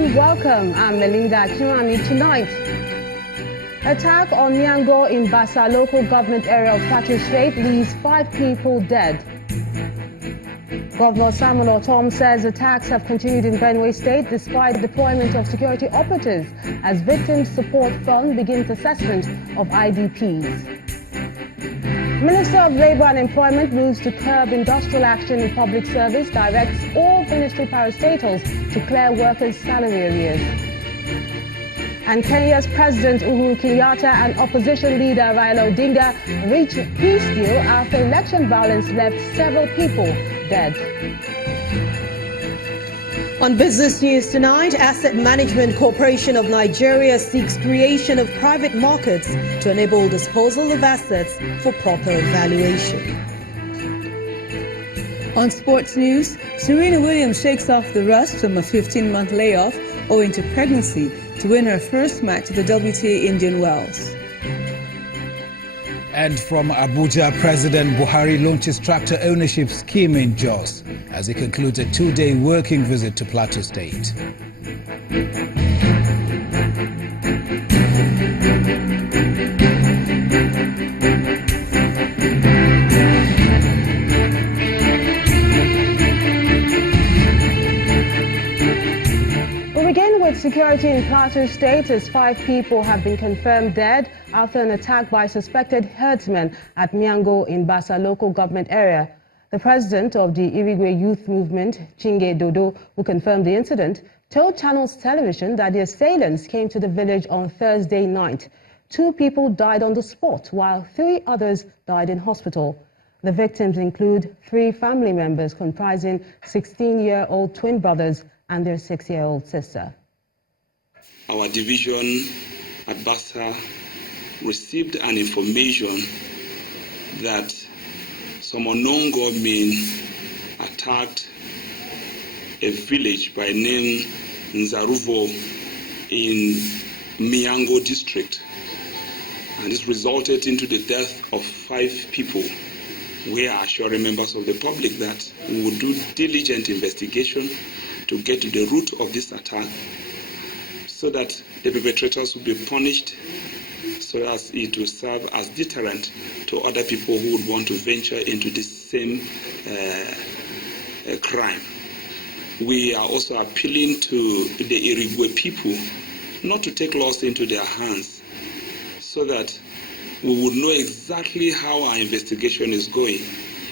and welcome. I'm Melinda Kirani. Tonight, attack on Miango in Bassa local government area of Plateau State leaves 5 people dead. Governor Samuel Ortom says attacks have continued in Benue State despite deployment of security operatives as Victim Support Fund begins assessment of IDPs. Minister of Labour and Employment moves to curb industrial action in public service, directs all ministry parastatals to clear workers' salary arrears. And Kenya's President Uhuru Kenyatta and opposition leader Raila Odinga reached peace deal after election violence left several people dead. On business news tonight, Asset Management Corporation of Nigeria seeks creation of private markets to enable disposal of assets for proper valuation. On sports news, Serena Williams shakes off the rust from a 15-month layoff owing to pregnancy to win her first match at the WTA Indian Wells. And from Abuja, President Buhari launches tractor ownership scheme in Jos as he concludes a 2-day working visit to Plateau State. Security in Plateau State as 5 people have been confirmed dead after an attack by suspected herdsmen at Miango in Bassa local government area. The president of the Irigwe Youth Movement, Chinge Dodo, who confirmed the incident, told Channels Television that the assailants came to the village on Thursday night. 2 people died on the spot, while 3 others died in hospital. The victims include 3 family members comprising 16-year-old twin brothers and their 6-year-old sister. Our division at Bassa received an information that some unknown gunmen attacked a village by name Nzaruvo in Miango district, and this resulted into the death of 5 people. We are assuring members of the public that we will do diligent investigation to get to the root of this attack, so that the perpetrators will be punished, so as it will serve as deterrent to other people who would want to venture into this same crime. We are also appealing to the Irigwe people not to take laws into their hands, so that we would know exactly how our investigation is going.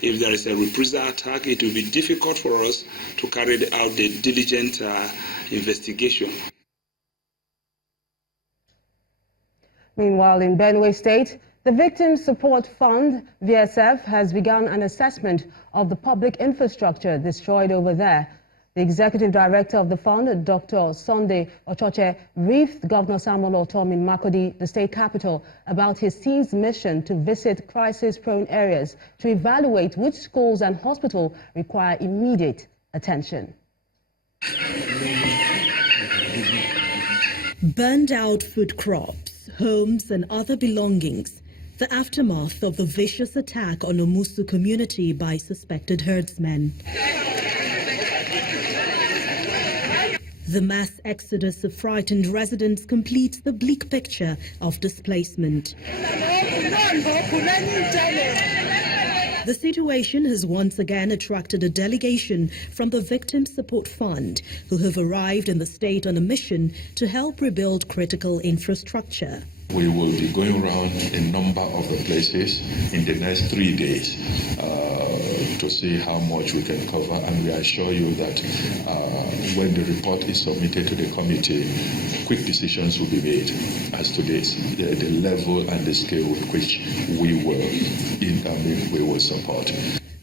If there is a reprisal attack, it will be difficult for us to carry out the diligent investigation. Meanwhile, in Benue State, the Victim Support Fund, VSF, has begun an assessment of the public infrastructure destroyed over there. The executive director of the fund, Dr. Sunday Ochoche, briefed Governor Samuel Ortom in Makurdi, the state capital, about his team's mission to visit crisis-prone areas to evaluate which schools and hospitals require immediate attention. Burned out food crops, homes and other belongings, the aftermath of the vicious attack on Omusu community by suspected herdsmen. The mass exodus of frightened residents completes the bleak picture of displacement. The situation has once again attracted a delegation from the Victim Support Fund, who have arrived in the state on a mission to help rebuild critical infrastructure. We will be going around a number of the places in the next 3 days to see how much we can cover, and we assure you that when the report is submitted to the committee, quick decisions will be made as to the level and the scale with which we will support.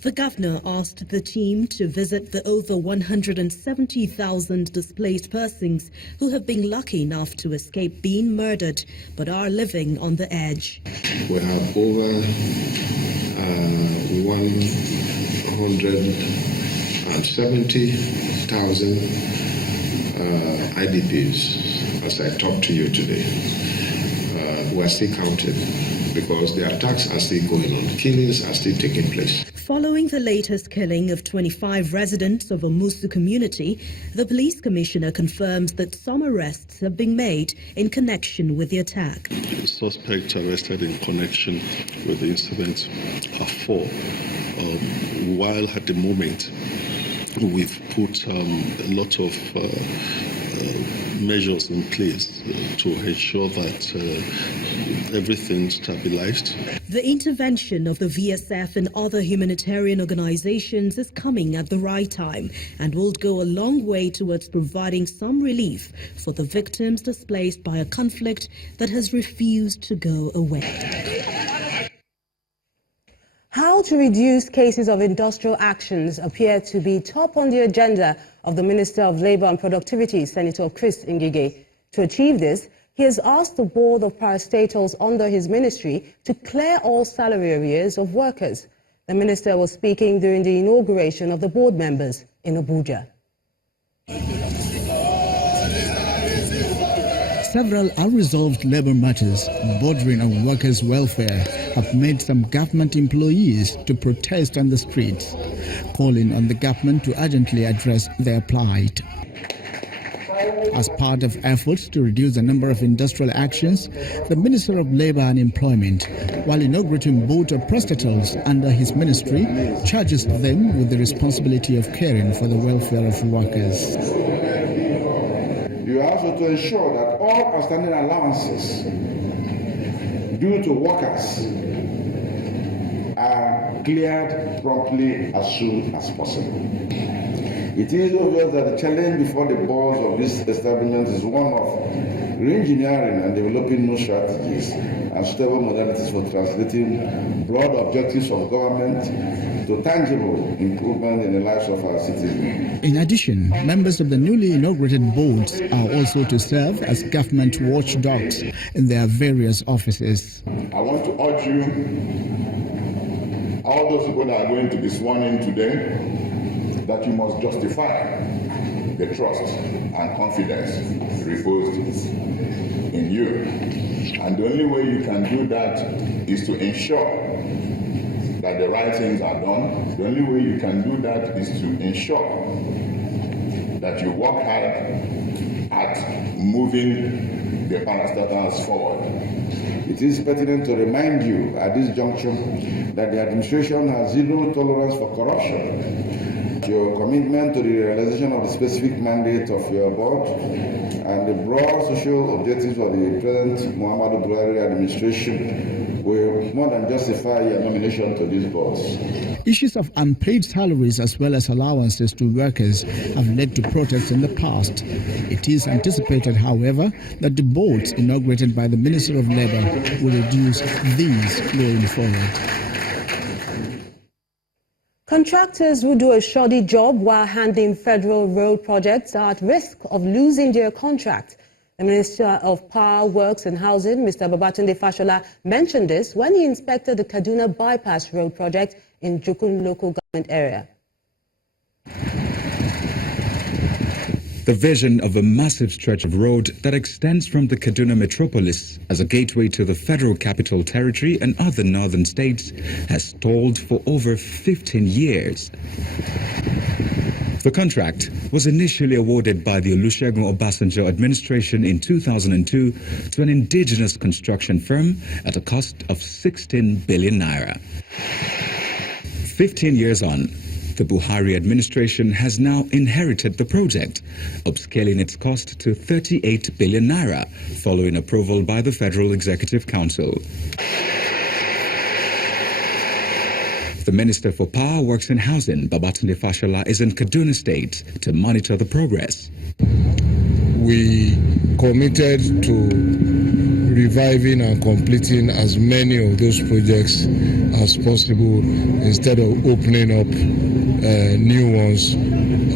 The governor asked the team to visit the over 170,000 displaced persons who have been lucky enough to escape being murdered but are living on the edge. We have over 170,000 IDPs as I talk to you today. we're still counting because the attacks are still going on. Killings are still taking place. Following the latest killing of 25 residents of a Musu community, the police commissioner confirms that some arrests have been made in connection with the attack. The suspects arrested in connection with the incident are 4. While at the moment, we've put a lot of measures in place to ensure that everything stabilized. The intervention of the VSF and other humanitarian organizations is coming at the right time and will go a long way towards providing some relief for the victims displaced by a conflict that has refused to go away. How to reduce cases of industrial actions appear to be top on the agenda of the Minister of Labour and Productivity, Senator Chris Ngige. To achieve this, he has asked the board of parastatals under his ministry to clear all salary arrears of workers. The minister was speaking during the inauguration of the board members in Abuja. Several unresolved labour matters bordering on workers' welfare have made some government employees to protest on the streets, calling on the government to urgently address their plight. As part of efforts to reduce the number of industrial actions, the Minister of Labour and Employment, while inaugurating board of parastatals under his ministry, charges them with the responsibility of caring for the welfare of workers. You also to ensure that all outstanding allowances due to workers are cleared promptly as soon as possible. It is obvious that the challenge before the boards of this establishment is one of re-engineering and developing new strategies and suitable modalities for translating broad objectives of government to tangible improvement in the lives of our citizens. In addition, members of the newly inaugurated boards are also to serve as government watchdogs in their various offices. I want to urge you, all those people that are going to be sworn in today, that you must justify the trust and confidence reposed in you. And the only way you can do that is to ensure that the right things are done. The only way you can do that is to ensure that you work hard at moving the parastatals forward. It is pertinent to remind you at this juncture that the administration has zero tolerance for corruption. Your commitment to the realization of the specific mandate of your board and the broad social objectives of the present Muhammadu Buhari administration will more than justify your nomination to these boards. Issues of unpaid salaries as well as allowances to workers have led to protests in the past. It is anticipated, however, that the boards inaugurated by the Minister of Labour will reduce these going forward. Contractors who do a shoddy job while handling federal road projects are at risk of losing their contract. The Minister of Power, Works and Housing, Mr. Babatunde Fashola, mentioned this when he inspected the Kaduna Bypass Road project in Jukun local government area. The vision of a massive stretch of road that extends from the Kaduna metropolis as a gateway to the Federal Capital Territory and other northern states has stalled for over 15 years. The contract was initially awarded by the Olusegun Obasanjo administration in 2002 to an indigenous construction firm at a cost of 16 billion naira. 15 years on, the Buhari administration has now inherited the project, upscaling its cost to 38 billion naira, following approval by the Federal Executive Council. The Minister for Power, Works and Housing, Babatunde Fashola, is in Kaduna State to monitor the progress. We committed to reviving and completing as many of those projects as possible instead of opening up new ones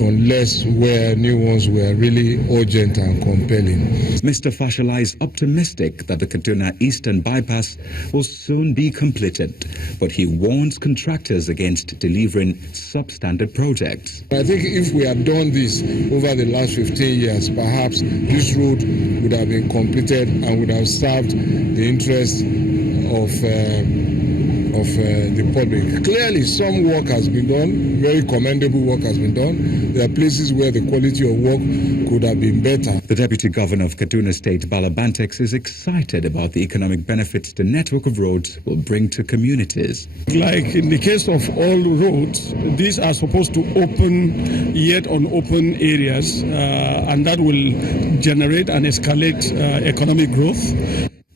unless where new ones were really urgent and compelling. Mr. Fashola is optimistic that the Kaduna Eastern Bypass will soon be completed, but he warns contractors against delivering substandard projects. I think if we had done this over the last 15 years, perhaps this road would have been completed and would have served the interests of the public. Clearly, some work has been done, very commendable work has been done. There are places where the quality of work could have been better. The Deputy Governor of Kaduna State, Bala Bantex, is excited about the economic benefits the network of roads will bring to communities. Like in the case of all roads, these are supposed to open yet unopened areas, and that will generate and escalate economic growth.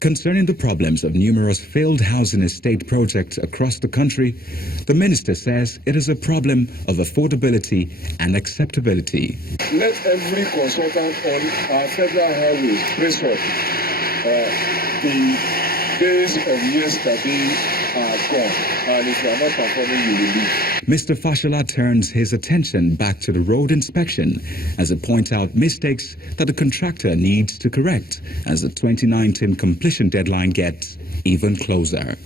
Concerning the problems of numerous failed housing estate projects across the country, the minister says it is a problem of affordability and acceptability. Let every consultant on our federal highways press up. The days of yesterday are gone, and if you are not performing, you will leave. Mr. Fashola turns his attention back to the road inspection as he points out mistakes that the contractor needs to correct as the 2019 completion deadline gets even closer.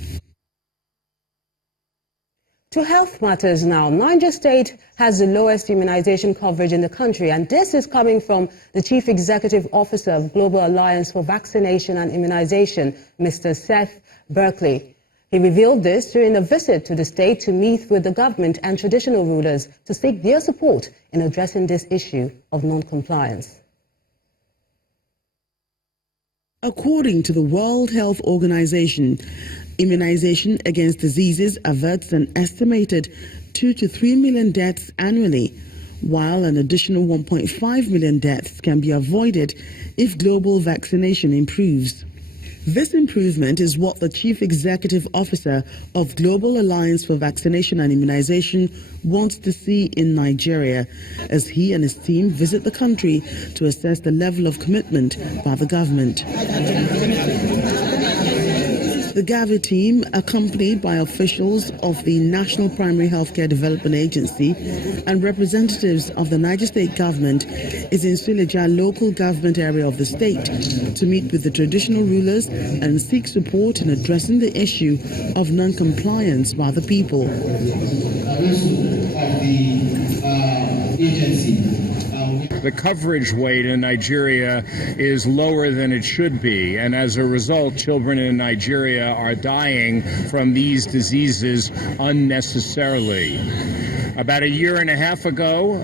To health matters now. Niger State has the lowest immunization coverage in the country, and this is coming from the Chief Executive Officer of Global Alliance for Vaccination and Immunization, Mr. Seth Berkley. He revealed this during a visit to the state to meet with the government and traditional rulers to seek their support in addressing this issue of non-compliance. According to the World Health Organization, immunization against diseases averts an estimated 2 to 3 million deaths annually, while an additional 1.5 million deaths can be avoided if global vaccination improves. This improvement is what the Chief Executive Officer of Global Alliance for Vaccination and Immunization wants to see in Nigeria, as he and his team visit the country to assess the level of commitment by the government. The Gavi team, accompanied by officials of the National Primary Healthcare Development Agency and representatives of the Niger State government, is in Suleja local government area of the state to meet with the traditional rulers and seek support in addressing the issue of non-compliance by the people. The coverage rate in Nigeria is lower than it should be, and as a result, children in Nigeria are dying from these diseases unnecessarily. About a year and a half ago,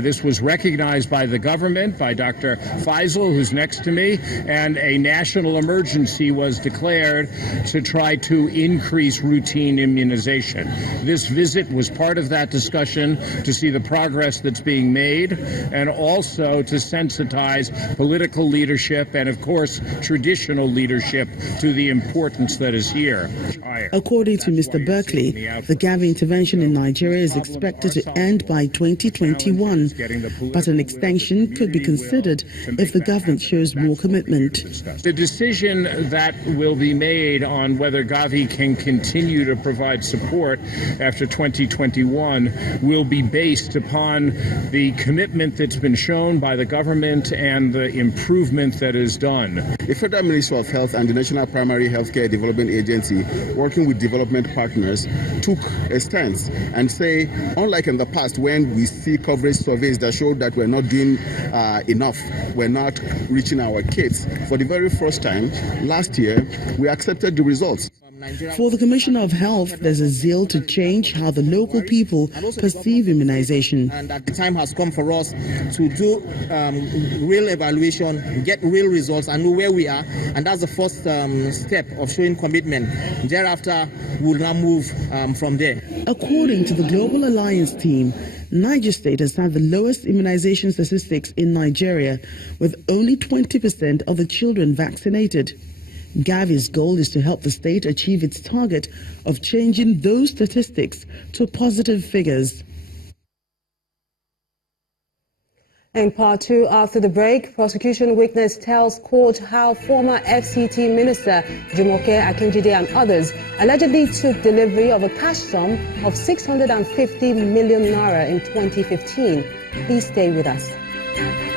this was recognized by the government, by Dr. Faisal, who's next to me, and a national emergency was declared to try to increase routine immunization. This visit was part of that discussion to see the progress that's being made and also to sensitize political leadership and, of course, traditional leadership to the importance that is here. According to Mr. Berkley, the Gavi intervention in Nigeria is expected to end by 2021, but an extension could be considered if the government shows more commitment. The decision that will be made on whether Gavi can continue to provide support after 2021 will be based upon the commitment that's been shown by the government and the improvement that is done. The Federal Ministry of Health and the National Primary Healthcare Development Agency, working with development partners, took a stance and say, unlike in the past when we see coverage surveys that showed that we're not doing enough, we're not reaching our kids, for the very first time last year, we accepted the results. For the Commissioner of Health, there's a zeal to change how the local people perceive immunization. And that the time has come for us to do real evaluation, get real results, and know where we are. And that's the first step of showing commitment. Thereafter, we'll now move from there. According to the Global Alliance team, Niger State has had the lowest immunization statistics in Nigeria, with only 20% of the children vaccinated. Gavi's goal is to help the state achieve its target of changing those statistics to positive figures. In part two, after the break, prosecution witness tells court how former FCT Minister Jumoke Akinjide and others allegedly took delivery of a cash sum of 650 million naira in 2015. Please stay with us.